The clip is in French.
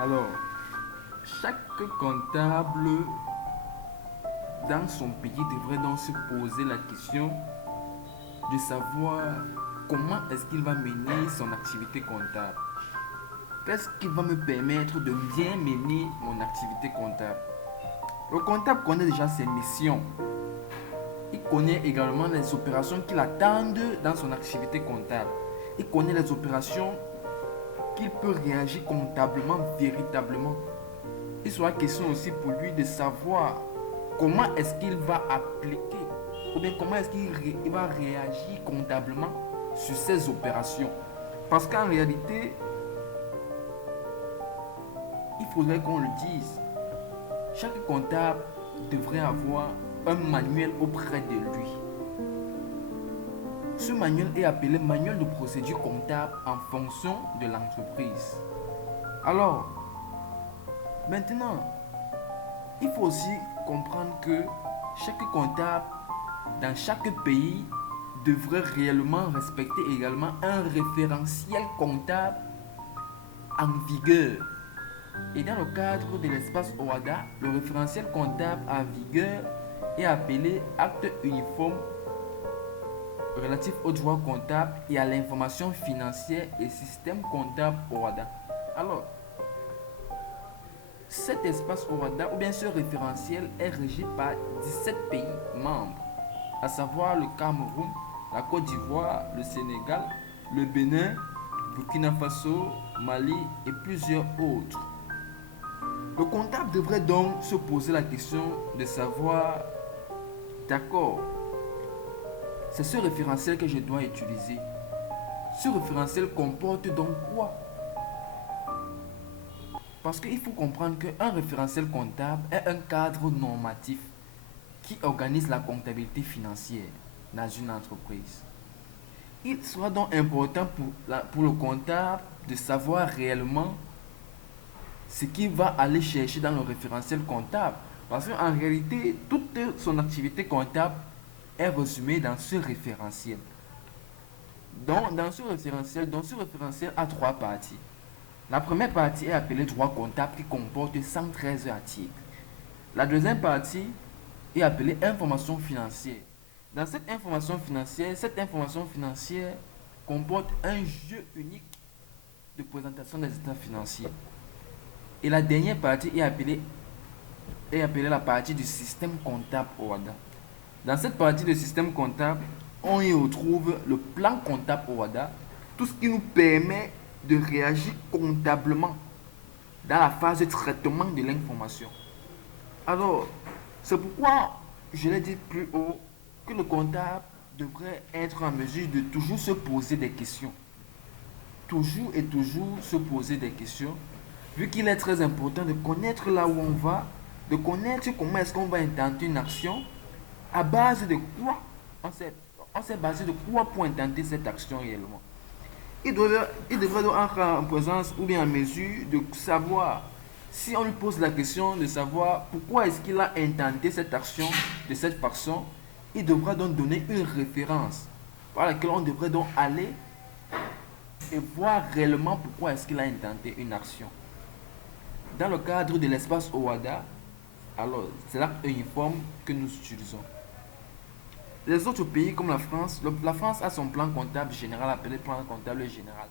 Alors, chaque comptable dans son pays devrait donc se poser la question de savoir comment est-ce qu'il va mener son activité comptable. Qu'est-ce qui va me permettre de bien mener mon activité comptable? Le comptable connaît déjà ses missions. Il connaît également les opérations qui l'attendent dans son activité comptable. Il connaît les opérations qu'il peut réagir comptablement, véritablement. Il sera question aussi pour lui de savoir comment est-ce qu'il va appliquer ou bien comment est-ce qu'il va réagir comptablement sur ces opérations. Parce qu'en réalité, il faudrait qu'on le dise, chaque comptable devrait avoir un manuel auprès de lui. Ce manuel est appelé manuel de procédure comptable en fonction de l'entreprise. Alors, maintenant, il faut aussi comprendre que chaque comptable dans chaque pays devrait réellement respecter également un référentiel comptable en vigueur. Et dans le cadre de l'espace OHADA, le référentiel comptable en vigueur est appelé Acte uniforme relatif au droit comptable et à l'information financière et système comptable OHADA. Alors, cet espace OHADA ou bien ce référentiel est régi par 17 pays membres, à savoir le Cameroun, la Côte d'Ivoire, le Sénégal, le Bénin, Burkina Faso, Mali et plusieurs autres. Le comptable devrait donc se poser la question de savoir, d'accord, c'est ce référentiel que je dois utiliser. Ce référentiel comporte donc quoi? Parce qu'il faut comprendre qu'un référentiel comptable est un cadre normatif qui organise la comptabilité financière dans une entreprise. Il sera donc important pour le comptable de savoir réellement ce qu'il va aller chercher dans le référentiel comptable. Parce qu'en réalité, toute son activité comptable est résumée dans ce référentiel. Donc, ce référentiel a trois parties. La première partie est appelée droit comptable qui comporte 113 articles. La deuxième partie est appelée information financière. Dans cette information financière comporte un jeu unique de présentation des états financiers. Et la dernière partie est appelée la partie du système comptable OHADA. Dans cette partie du système comptable, on y retrouve le plan comptable OHADA, tout ce qui nous permet de réagir comptablement dans la phase de traitement de l'information. Alors, c'est pourquoi je l'ai dit plus haut que le comptable devrait être en mesure de toujours se poser des questions. Toujours et toujours se poser des questions, vu qu'il est très important de connaître là où on va, de connaître comment est-ce qu'on va intenter une action, à base de quoi on s'est basé de quoi pour intenter cette action réellement. Il devrait donc entrer en présence ou bien en mesure de savoir, si on lui pose la question de savoir pourquoi est-ce qu'il a intenté cette action de cette façon, il devra donc donner une référence par laquelle on devrait donc aller et voir réellement pourquoi est-ce qu'il a intenté une action. Dans le cadre de l'espace OHADA, alors c'est l'acte uniforme que nous utilisons. Les autres pays comme la France a son plan comptable général appelé plan comptable général.